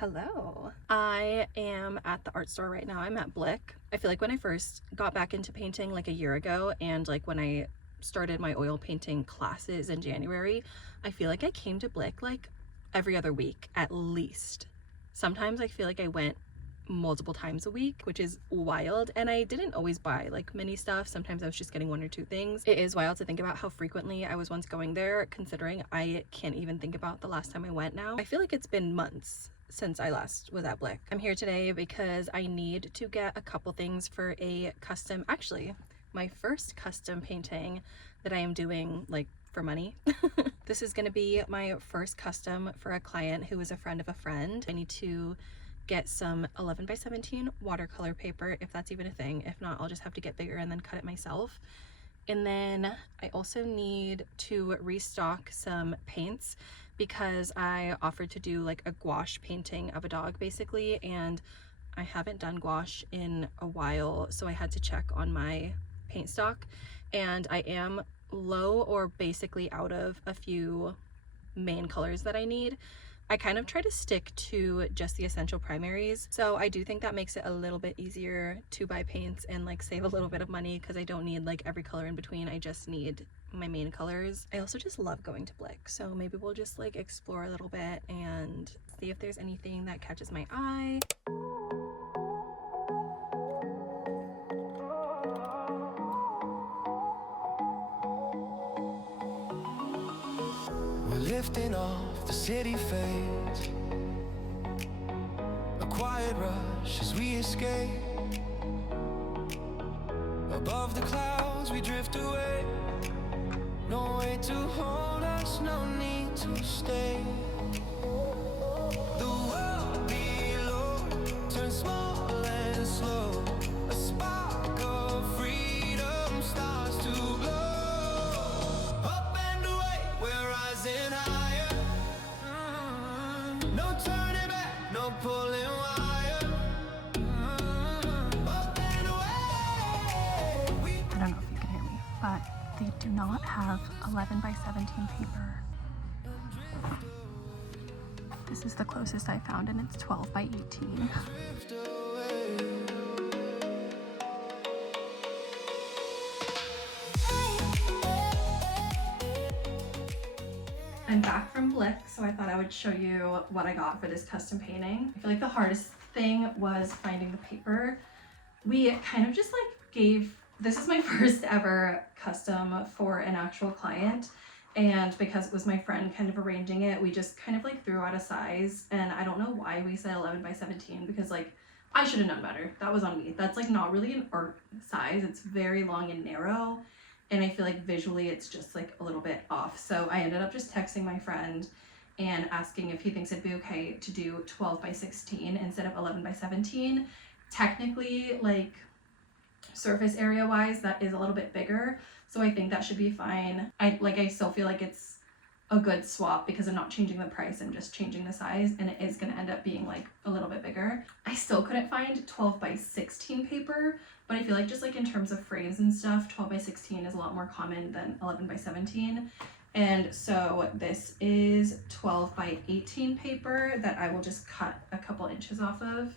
Hello. I am at the art store right now. I'm at Blick. I feel like when I first got back into painting like a year ago, and like when I started my oil painting classes in January, I feel like I came to Blick like every other week at least. Sometimes I feel like I went multiple times a week, which is wild. And I didn't always buy like mini stuff. Sometimes I was just getting one or two things. It is wild to think about how frequently I was once going there, considering I can't even think about the last time I went now. I feel like it's been months since I last was at Blick. I'm here today because I need to get a couple things for a custom, actually my first custom painting that I am doing like for money. This is gonna be my first custom for a client who is a friend of a friend. I need to get some 11 by 17 watercolor paper, if that's even a thing. If not, I'll just have to get bigger and then cut it myself. And then I also need to restock some paints because I offered to do like a gouache painting of a dog basically, and I haven't done gouache in a while, so I had to check on my paint stock, and I am low or basically out of a few main colors that I need. I kind of try to stick to just the essential primaries, so I do think that makes it a little bit easier to buy paints and like save a little bit of money because I don't need like every color in between. I just need my main colors. I also just love going to Blick, so maybe we'll just like explore a little bit and see if there's anything that catches my eye. We're lifting off the city fades, a quiet rush as we escape. Above the clouds we drift away, no way to hold us, no need to stay. The world below turns small and slow, a spark of freedom starts to glow. Up and away, we're rising higher. No turning back, no pulling wire. Up and away. I don't know if you can hear me, but they do not have 11 by 17 paper. This is the closest I found, and it's 12 by 18. I'm back from Blick, so I thought I would show you what I got for this custom painting. I feel like the hardest thing was finding the paper. We kind of just like this is my first ever custom for an actual client, and because it was my friend kind of arranging it, we just kind of like threw out a size, and I don't know why we said 11 by 17 because like I should have known better. That was on me. That's like not really an art size. It's very long and narrow, and I feel like visually it's just like a little bit off. So I ended up just texting my friend and asking if he thinks it'd be okay to do 12 by 16 instead of 11 by 17. Technically, like surface area wise, that is a little bit bigger, so I think that should be fine. I still feel like it's a good swap because I'm not changing the price, I'm just changing the size, and it is going to end up being like a little bit bigger. I still couldn't find 12 by 16 paper, but I feel like just like in terms of frames and stuff, 12 by 16 is a lot more common than 11 by 17. And so this is 12 by 18 paper that I will just cut a couple inches off of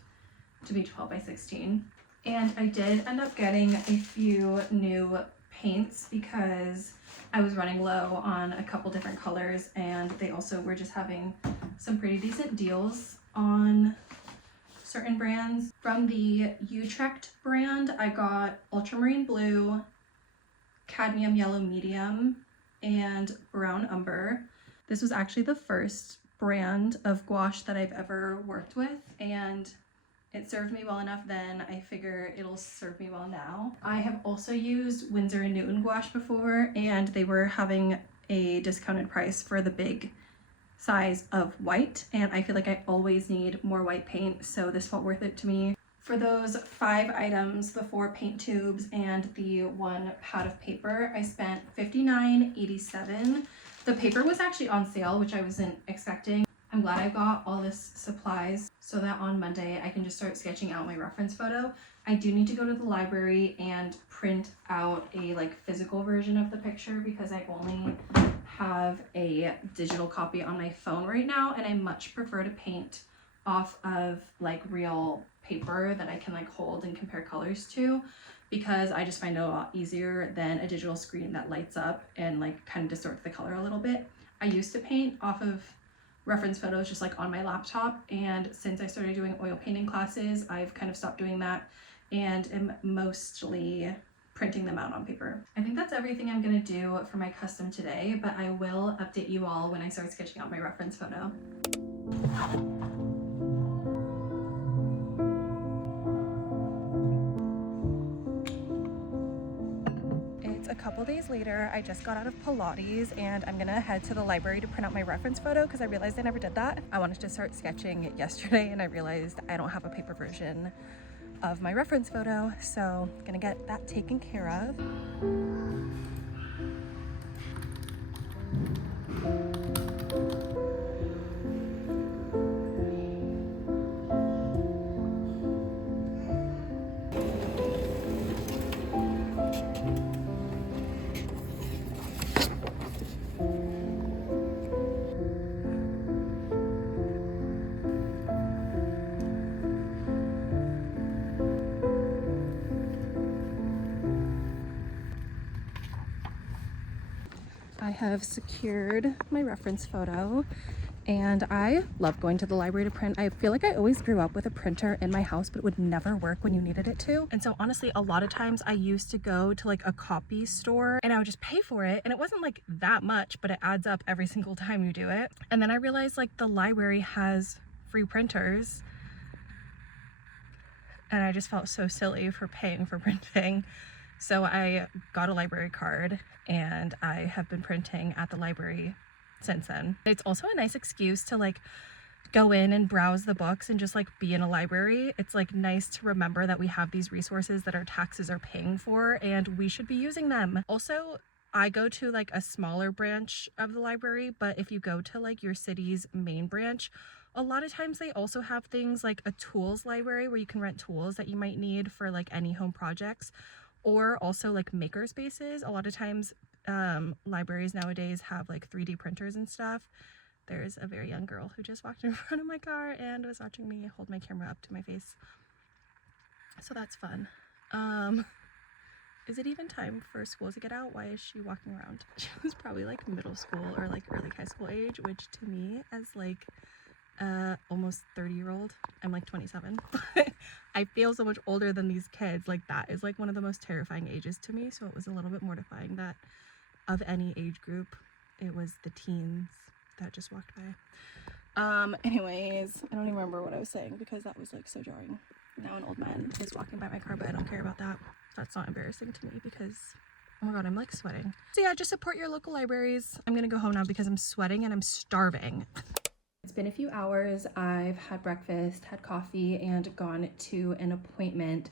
to be 12 by 16. And I did end up getting a few new paints because I was running low on a couple different colors, and they also were just having some pretty decent deals on certain brands. From the Utrecht brand, I got ultramarine blue, cadmium yellow medium, and brown umber. This was actually the first brand of gouache that I've ever worked with, and it served me well enough then. I figure it'll serve me well now. I have also used Winsor & Newton gouache before, and they were having a discounted price for the big size of white, and I feel like I always need more white paint, so this felt worth it to me. For those 5 items, the 4 paint tubes and the 1 pad of paper, I spent $59.87. The paper was actually on sale, which I wasn't expecting. I'm glad I got all this supplies so that on Monday I can just start sketching out my reference photo. I do need to go to the library and print out a like physical version of the picture because I only have a digital copy on my phone right now, and I much prefer to paint off of like real paper that I can like hold and compare colors to, because I just find it a lot easier than a digital screen that lights up and like kind of distorts the color a little bit. I used to paint off of reference photos just like on my laptop, and since I started doing oil painting classes, I've kind of stopped doing that and am mostly printing them out on paper. I think that's everything I'm gonna do for my custom today, but I will update you all when I start sketching out my reference photo. It's a couple days later. I just got out of Pilates and I'm gonna head to the library to print out my reference photo because I realized I never did that. I wanted to start sketching yesterday and I realized I don't have a paper version of my reference photo, so I'm gonna get that taken care of. I have secured my reference photo and I love going to the library to print. I feel like I always grew up with a printer in my house, but it would never work when you needed it to. And so honestly, a lot of times I used to go to like a copy store and I would just pay for it. And it wasn't like that much, but it adds up every single time you do it. And then I realized like the library has free printers and I just felt so silly for paying for printing. So I got a library card and I have been printing at the library since then. It's also a nice excuse to like go in and browse the books and just like be in a library. It's like nice to remember that we have these resources that our taxes are paying for and we should be using them. Also, I go to like a smaller branch of the library, but if you go to like your city's main branch, a lot of times they also have things like a tools library where you can rent tools that you might need for like any home projects, or also like maker spaces. A lot of times libraries nowadays have like 3D printers and stuff. There's a very young girl who just walked in front of my car and was watching me hold my camera up to my face. So that's fun. Is it even time for school to get out? Why is she walking around? She was probably like middle school or like early high school age, which to me as like almost 30-year-old, I'm like 27, but I feel so much older than these kids. Like that is like one of the most terrifying ages to me, so it was a little bit mortifying that of any age group it was the teens that just walked by. Anyways, I don't even remember what I was saying because that was like so jarring. Now an old man is walking by my car, but I don't care about that. That's not embarrassing to me because oh my god, I'm like sweating. So yeah, just support your local libraries. I'm gonna go home now because I'm sweating and I'm starving. It's been a few hours. I've had breakfast, had coffee, and gone to an appointment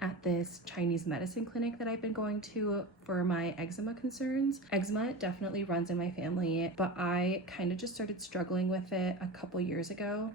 at this Chinese medicine clinic that I've been going to for my eczema concerns. Eczema definitely runs in my family, but I kind of just started struggling with it a couple years ago.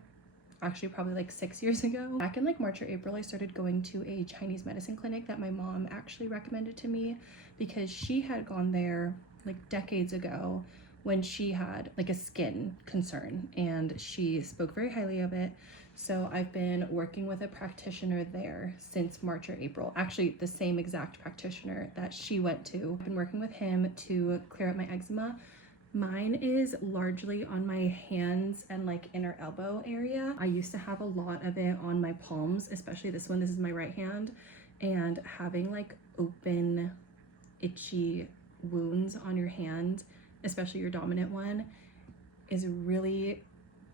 Actually, probably like 6 years ago. Back in like March or April, I started going to a Chinese medicine clinic that my mom actually recommended to me because she had gone there like decades ago when she had like a skin concern and she spoke very highly of it. So I've been working with a practitioner there since March or April. Actually, the same exact practitioner that she went to. I've been working with him to clear up my eczema. Mine is largely on my hands and like inner elbow area. I used to have a lot of it on my palms, especially this one. This is my right hand, and having like open, itchy wounds on your hand, especially your dominant one, is really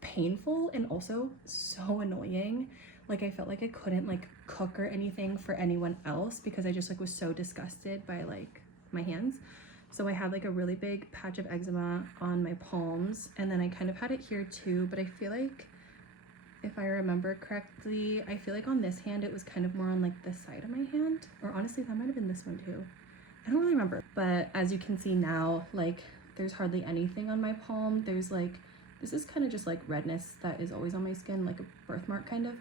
painful and also so annoying. Like I felt like I couldn't like cook or anything for anyone else because I just like was so disgusted by like my hands. So I had like a really big patch of eczema on my palms, and then I kind of had it here too, but I feel like if I remember correctly, I feel like on this hand it was kind of more on like the side of my hand, or honestly that might have been this one too. I don't really remember. But as you can see now, like there's hardly anything on my palm. There's like, this is kind of just like redness that is always on my skin, like a birthmark kind of.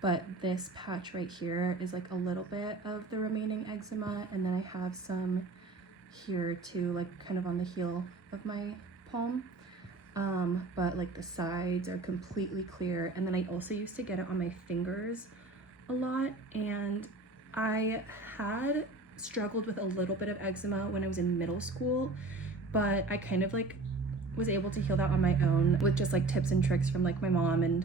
But this patch right here is like a little bit of the remaining eczema, and then I have some here too, like kind of on the heel of my palm. but like the sides are completely clear. And then I also used to get it on my fingers a lot, and I had struggled with a little bit of eczema when I was in middle school, but I kind of like was able to heal that on my own with just like tips and tricks from like my mom and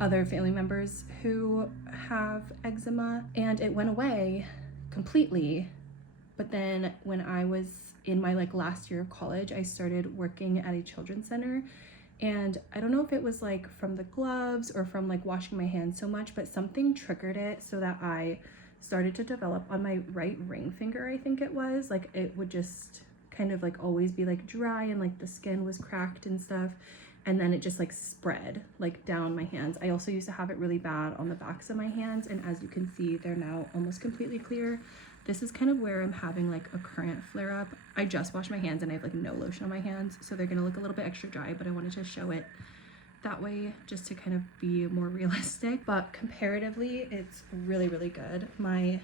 other family members who have eczema, and it went away completely. But then when I was in my like last year of college, I started working at a children's center, and I don't know if it was like from the gloves or from like washing my hands so much, but something triggered it so that I started to develop on my right ring finger, I think it was. Like it would just kind of like always be like dry, and like the skin was cracked and stuff, and then it just like spread like down my hands. I also used to have it really bad on the backs of my hands, and as you can see, they're now almost completely clear. This is kind of where I'm having like a current flare up. I just washed my hands and I have like no lotion on my hands, so they're gonna look a little bit extra dry, but I wanted to show it that way just to kind of be more realistic. But comparatively, it's really, really good. My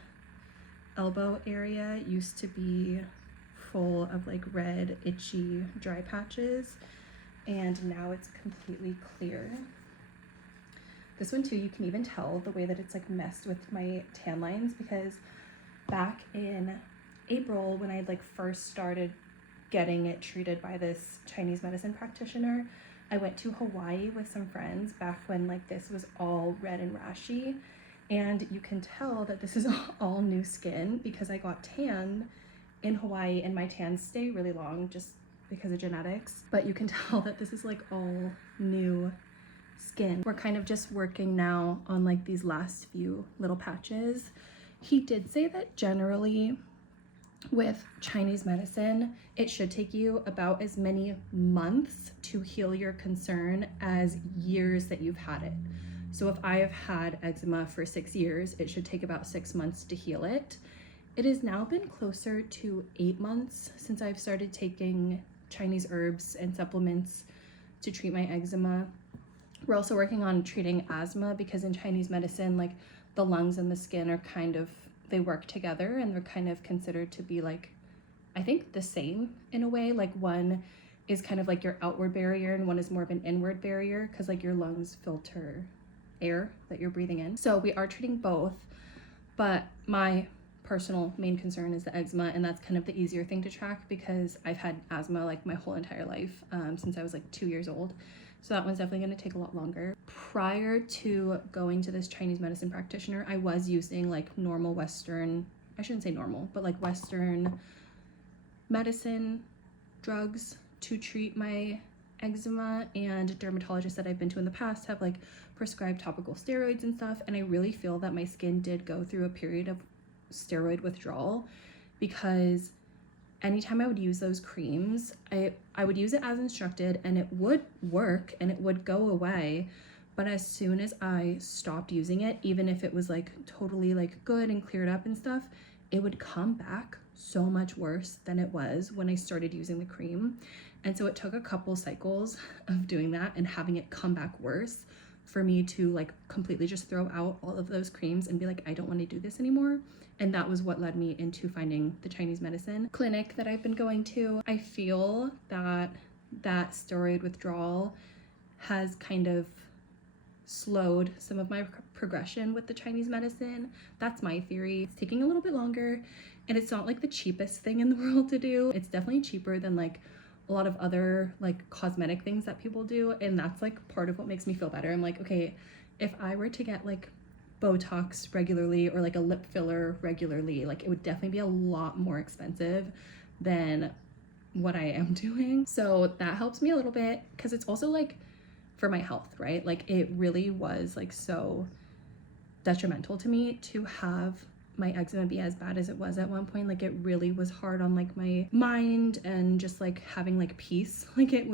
elbow area used to be full of like red, itchy, dry patches, and now it's completely clear. This one too, you can even tell the way that it's like messed with my tan lines, because back in April when I like first started getting it treated by this Chinese medicine practitioner, I went to Hawaii with some friends back when like this was all red and rashy, and you can tell that this is all new skin because I got tan in Hawaii, and my tans stay really long just because of genetics, but you can tell that this is like all new skin. We're kind of just working now on like these last few little patches. He did say that generally with Chinese medicine, it should take you about as many months to heal your concern as years that you've had it. So if I have had eczema for 6 years, it should take about 6 months to heal it. It has now been closer to 8 months since I've started taking Chinese herbs and supplements to treat my eczema. We're also working on treating asthma, because in Chinese medicine, like the lungs and the skin are kind of, they work together, and they're kind of considered to be like, I think the same in a way. Like one is kind of like your outward barrier and one is more of an inward barrier, because like your lungs filter air that you're breathing in. So we are treating both, but my personal main concern is the eczema, and that's kind of the easier thing to track because I've had asthma like my whole entire life, since I was like 2 years old. So that one's definitely going to take a lot longer. Prior to going to this Chinese medicine practitioner, I was using like normal Western, I shouldn't say normal, but like Western medicine drugs to treat my eczema, and dermatologists that I've been to in the past have like prescribed topical steroids and stuff, and I really feel that my skin did go through a period of steroid withdrawal, because anytime I would use those creams, I would use it as instructed and it would work and it would go away, but as soon as I stopped using it, even if it was like totally like good and cleared up and stuff, it would come back so much worse than it was when I started using the cream. And so it took a couple cycles of doing that and having it come back worse for me to like completely just throw out all of those creams and be like, I don't want to do this anymore. And that was what led me into finding the Chinese medicine clinic that I've been going to. I feel that that steroid withdrawal has kind of slowed some of my progression with the Chinese medicine. That's my theory. It's taking a little bit longer, and it's not like the cheapest thing in the world to do. It's definitely cheaper than like a lot of other like cosmetic things that people do, and that's like part of what makes me feel better. I'm like, okay, if I were to get like Botox regularly or like a lip filler regularly, like it would definitely be a lot more expensive than what I am doing. So that helps me a little bit, because it's also like for my health, right? Like it really was like so detrimental to me to have my eczema be as bad as it was at one point. Like it really was hard on like my mind and just like having like peace. Like it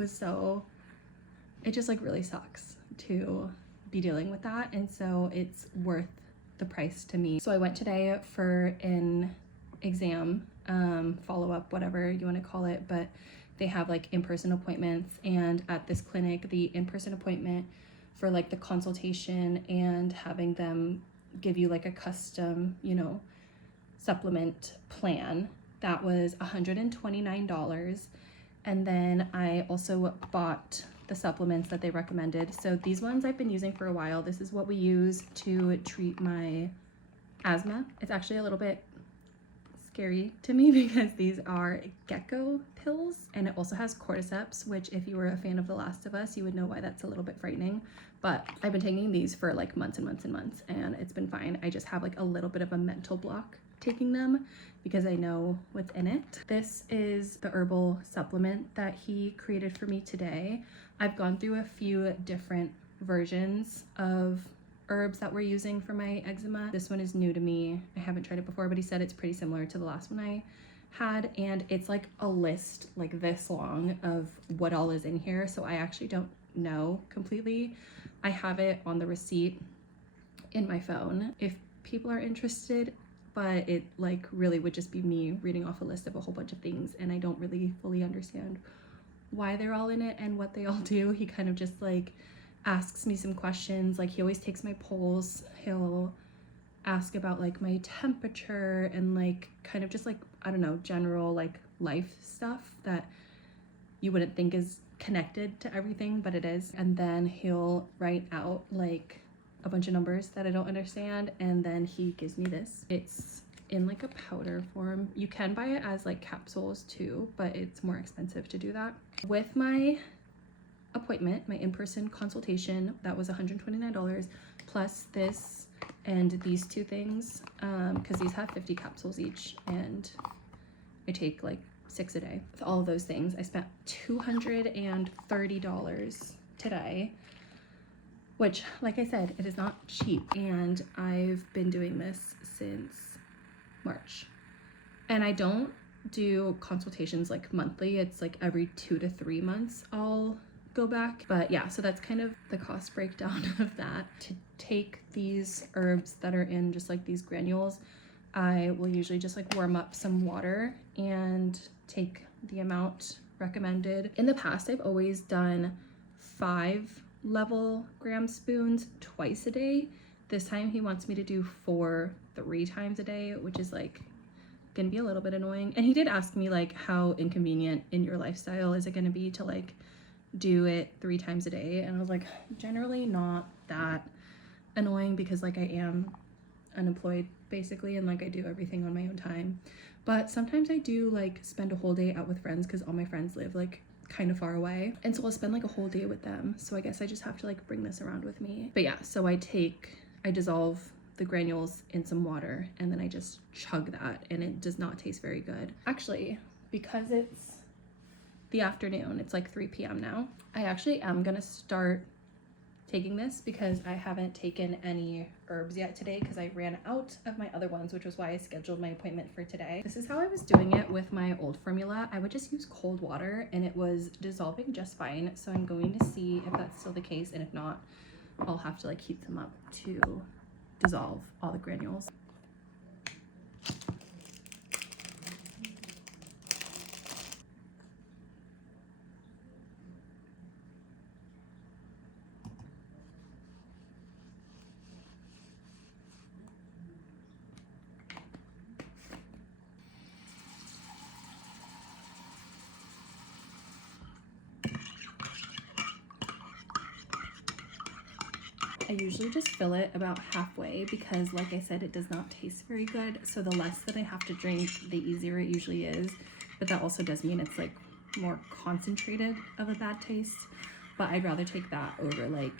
just like really sucks to be dealing with that, and so it's worth the price to me. So I went today for an exam, follow-up, whatever you want to call it, but they have like in-person appointments, and at this clinic the in-person appointment for like the consultation and having them give you like a custom, you know, supplement plan, that was $129. And then I also bought the supplements that they recommended. So these ones I've been using for a while. This is what we use to treat my asthma. It's actually a little bit scary to me because these are gecko pills, and it also has cordyceps, which if you were a fan of The Last of Us, you would know why that's a little bit frightening. But I've been taking these for like months and months and months, and it's been fine. I just have like a little bit of a mental block taking them because I know what's in it. This is the herbal supplement that he created for me today. I've gone through a few different versions of herbs that we're using for my eczema. This one is new to me. I haven't tried it before, but he said it's pretty similar to the last one I had, and it's like a list like this long of what all is in here, so I actually don't know completely. I have it on the receipt in my phone if people are interested, but it like really would just be me reading off a list of a whole bunch of things, and I don't really fully understand why they're all in it and what they all do. He kind of just like asks me some questions. Like he always takes my pulse. He'll ask about like my temperature and like kind of just like, I don't know, general like life stuff that you wouldn't think is connected to everything, but it is. And then he'll write out like a bunch of numbers that I don't understand, and then he gives me this. It's in like a powder form. You can buy it as like capsules too, but it's more expensive to do that. With my appointment, my in-person consultation, that was $129 plus this and these two things, because these have 50 capsules each, and I take like 6 a day. With all of those things, I spent $230 today, which, like I said, it is not cheap, and I've been doing this since March. And I don't do consultations like monthly. It's like every 2 to 3 months I'll go back. But yeah, so that's kind of the cost breakdown of that. To take these herbs that are in just like these granules, I will usually just like warm up some water and take the amount recommended. In the past, I've always done 5 level gram spoons twice a day. This time he wants me to do 4 3 times a day, which is like gonna be a little bit annoying. And he did ask me like, how inconvenient in your lifestyle is it gonna be to like do it 3 times a day? And I was like, generally not that annoying, because like I am unemployed basically, and like I do everything on my own time. But sometimes I do like spend a whole day out with friends, because all my friends live like kind of far away, and so I'll spend like a whole day with them. So I guess I just have to like bring this around with me. But yeah, so I dissolve the granules in some water, and then I just chug that, and it does not taste very good. Actually, because it's the afternoon, it's like 3 p.m. now, I actually am gonna start taking this, because I haven't taken any herbs yet today because I ran out of my other ones, which was why I scheduled my appointment for today. This is how I was doing it with my old formula. I would just use cold water and it was dissolving just fine. So I'm going to see if that's still the case, and if not, I'll have to like heat them up to dissolve all the granules. I usually just fill it about halfway, because like I said, it does not taste very good. So the less that I have to drink, the easier it usually is. But that also does mean it's like more concentrated of a bad taste. But I'd rather take that over like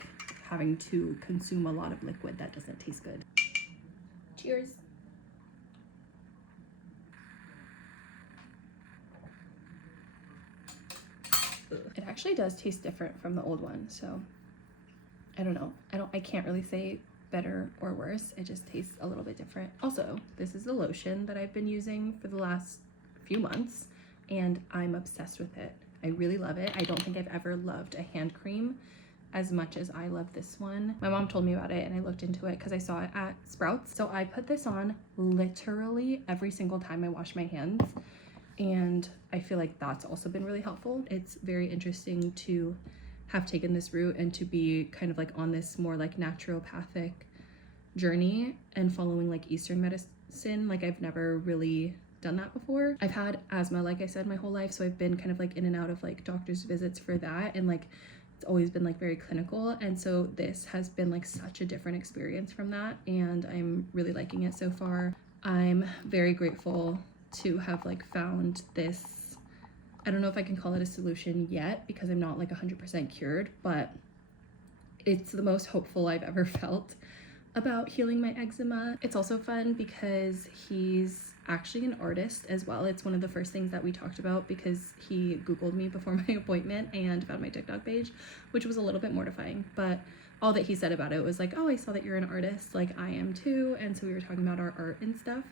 having to consume a lot of liquid that doesn't taste good. Cheers. It actually does taste different from the old one, so I don't know. I can't really say better or worse. It just tastes a little bit different. Also, this is the lotion that I've been using for the last few months, and I'm obsessed with it. I really love it. I don't think I've ever loved a hand cream as much as I love this one. My mom told me about it and I looked into it because I saw it at Sprouts. So I put this on literally every single time I wash my hands, and I feel like that's also been really helpful. It's very interesting to have taken this route and to be kind of like on this more like naturopathic journey and following like Eastern medicine. Like I've never really done that before. I've had asthma, like I said, my whole life, so I've been kind of like in and out of like doctor's visits for that, and like It's always been like very clinical, and so this has been like such a different experience from that, and I'm really liking it so far. I'm very grateful to have like found this. I don't know if I can call it a solution yet because I'm not like 100% cured, but it's the most hopeful I've ever felt about healing my eczema. It's also fun because he's actually an artist as well. It's one of the first things that we talked about because he Googled me before my appointment and found my TikTok page, which was a little bit mortifying, but all that he said about it was like, oh, I saw that you're an artist, like I am too. And so we were talking about our art and stuff,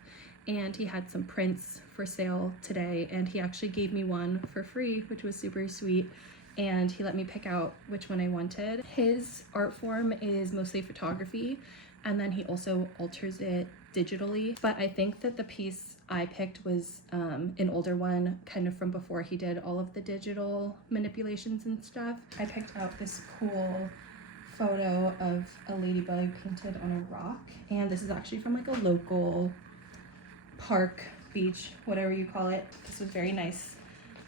and he had some prints for sale today, and he actually gave me one for free, which was super sweet. And he let me pick out which one I wanted. His art form is mostly photography, and then he also alters it digitally. But I think that the piece I picked was an older one, kind of from before he did all of the digital manipulations and stuff. I picked out this cool photo of a ladybug painted on a rock, and this is actually from like a local park, beach, whatever you call it. This was very nice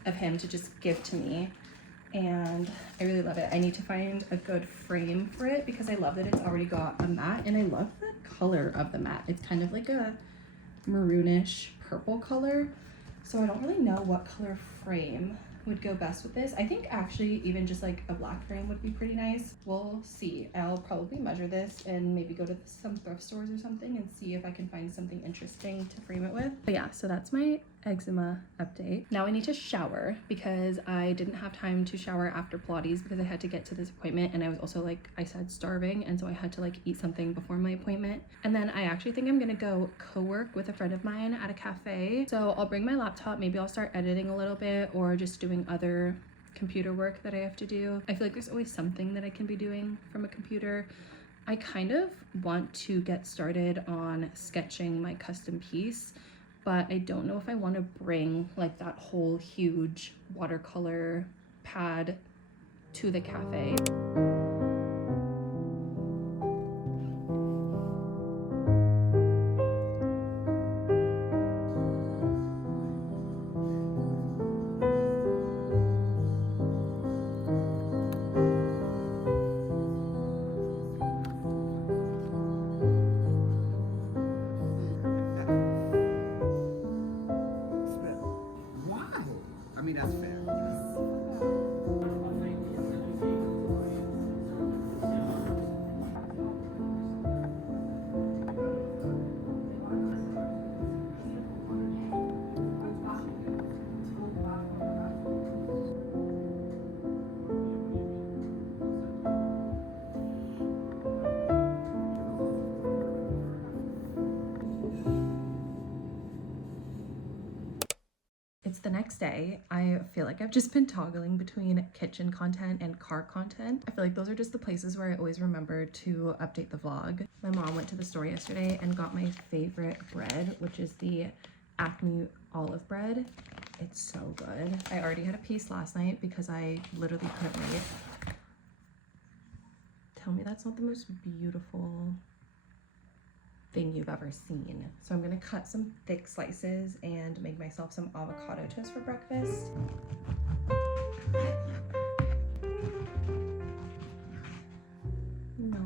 of him to just give to me, and I really love it. I need to find a good frame for it because I love that it's already got a mat, and I love the color of the mat. It's kind of like a maroonish purple color, so I don't really know what color frame would go best with this. I think actually even just like a black frame would be pretty nice. We'll see. I'll probably measure this and maybe go to some thrift stores or something and see if I can find something interesting to frame it with. But yeah, so that's my eczema update. Now I need to shower because I didn't have time to shower after Pilates because I had to get to this appointment, and I was also, like I said, starving, and so I had to like eat something before my appointment. And then I actually think I'm gonna go co-work with a friend of mine at a cafe. So I'll bring my laptop, maybe I'll start editing a little bit or just doing other computer work that I have to do. I feel like there's always something that I can be doing from a computer. I kind of want to get started on sketching my custom piece, but I don't know if I want to bring like that whole huge watercolor pad to the cafe. I mean, that's fair. It's the next day. I feel like I've just been toggling between kitchen content and car content. I feel like those are just the places where I always remember to update the vlog. My mom went to the store yesterday and got my favorite bread, which is the Acme olive bread. It's so good. I already had a piece last night because I literally couldn't wait. Tell me that's not the most beautiful thing you've ever seen. So I'm gonna cut some thick slices and make myself some avocado toast for breakfast. No.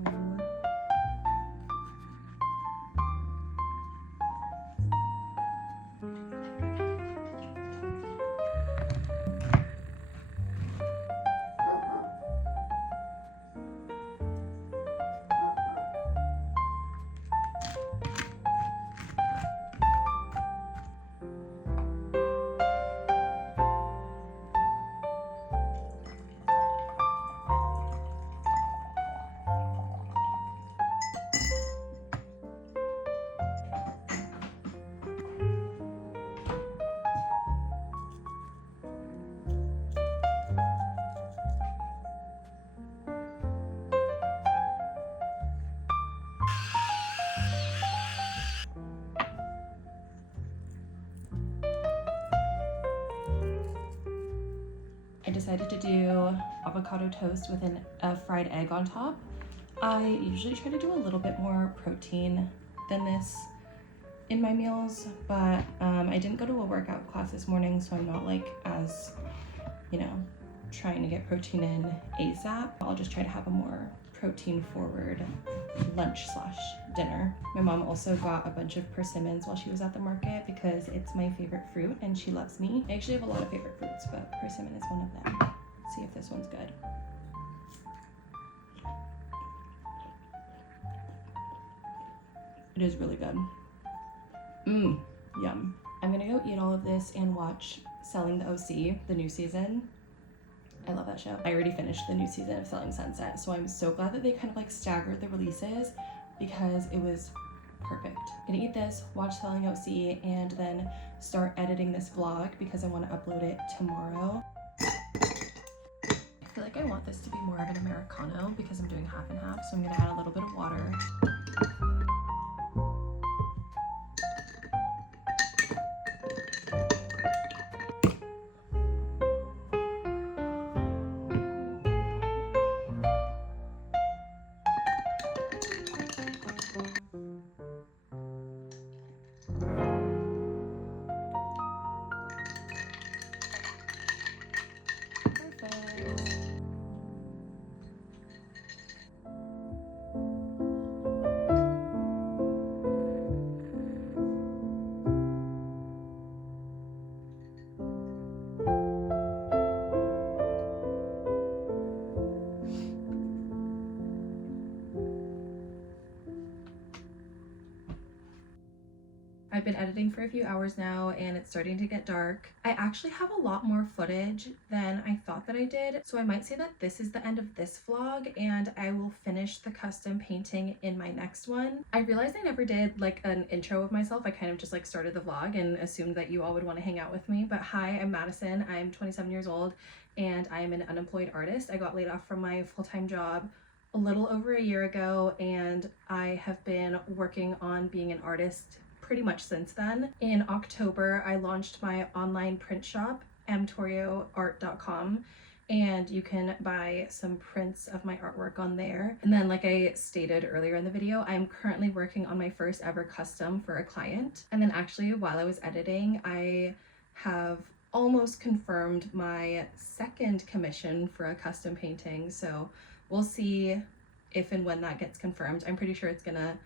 I decided to do avocado toast with a fried egg on top. I usually try to do a little bit more protein than this in my meals, but I didn't go to a workout class this morning, so I'm not like as, trying to get protein in ASAP. I'll just try to have a more protein forward lunch/dinner. My mom also got a bunch of persimmons while she was at the market because it's my favorite fruit and she loves me. I actually have a lot of favorite fruits, but persimmon is one of them. Let's see if this one's good. It is really good. Yum. I'm gonna go eat all of this and watch Selling the OC, the new season. I love that show. I already finished the new season of Selling Sunset, so I'm so glad that they kind of like staggered the releases because it was perfect. I'm gonna eat this, watch Selling OC, and then start editing this vlog because I want to upload it tomorrow. I feel like I want this to be more of an Americano because I'm doing half and half, so I'm gonna add a little bit of water. I've been editing for a few hours now and it's starting to get dark. I actually have a lot more footage than I thought that I did, so I might say that this is the end of this vlog and I will finish the custom painting in my next one. I realized I never did like an intro of myself. I kind of just like started the vlog and assumed that you all would want to hang out with me. But hi, I'm Madison. I'm 27 years old and I am an unemployed artist. I got laid off from my full-time job a little over a year ago and I have been working on being an artist pretty much since then. In October, I launched my online print shop, mtorioart.com, and you can buy some prints of my artwork on there. And then, like I stated earlier in the video, I'm currently working on my first ever custom for a client. And then actually, while I was editing, I have almost confirmed my second commission for a custom painting. So we'll see if and when that gets confirmed. I'm pretty sure it's gonna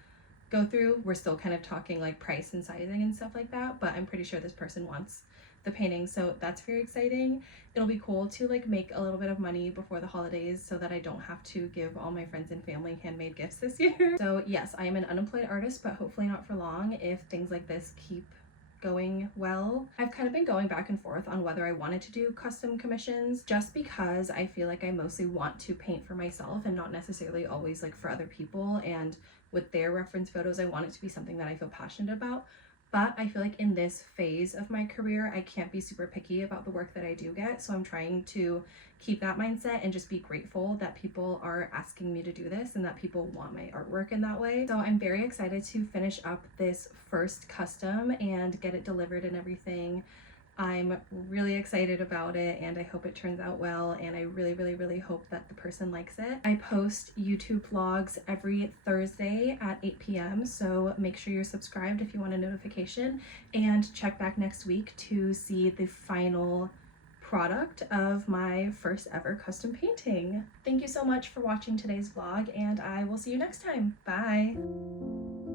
go through. We're still kind of talking like price and sizing and stuff like that, but I'm pretty sure this person wants the painting, so that's very exciting. It'll be cool to like make a little bit of money before the holidays so that I don't have to give all my friends and family handmade gifts this year. So yes, I am an unemployed artist, but hopefully not for long if things like this keep going well. I've kind of been going back and forth on whether I wanted to do custom commissions just because I feel like I mostly want to paint for myself and not necessarily always like for other people, and with their reference photos I want it to be something that I feel passionate about. But I feel like in this phase of my career, I can't be super picky about the work that I do get. So I'm trying to keep that mindset and just be grateful that people are asking me to do this and that people want my artwork in that way. So I'm very excited to finish up this first custom and get it delivered and everything. I'm really excited about it and I hope it turns out well, and I really hope that the person likes it. I post YouTube vlogs every Thursday at 8 p.m. so make sure you're subscribed if you want a notification, and check back next week to see the final product of my first ever custom painting. Thank you so much for watching today's vlog and I will see you next time. Bye!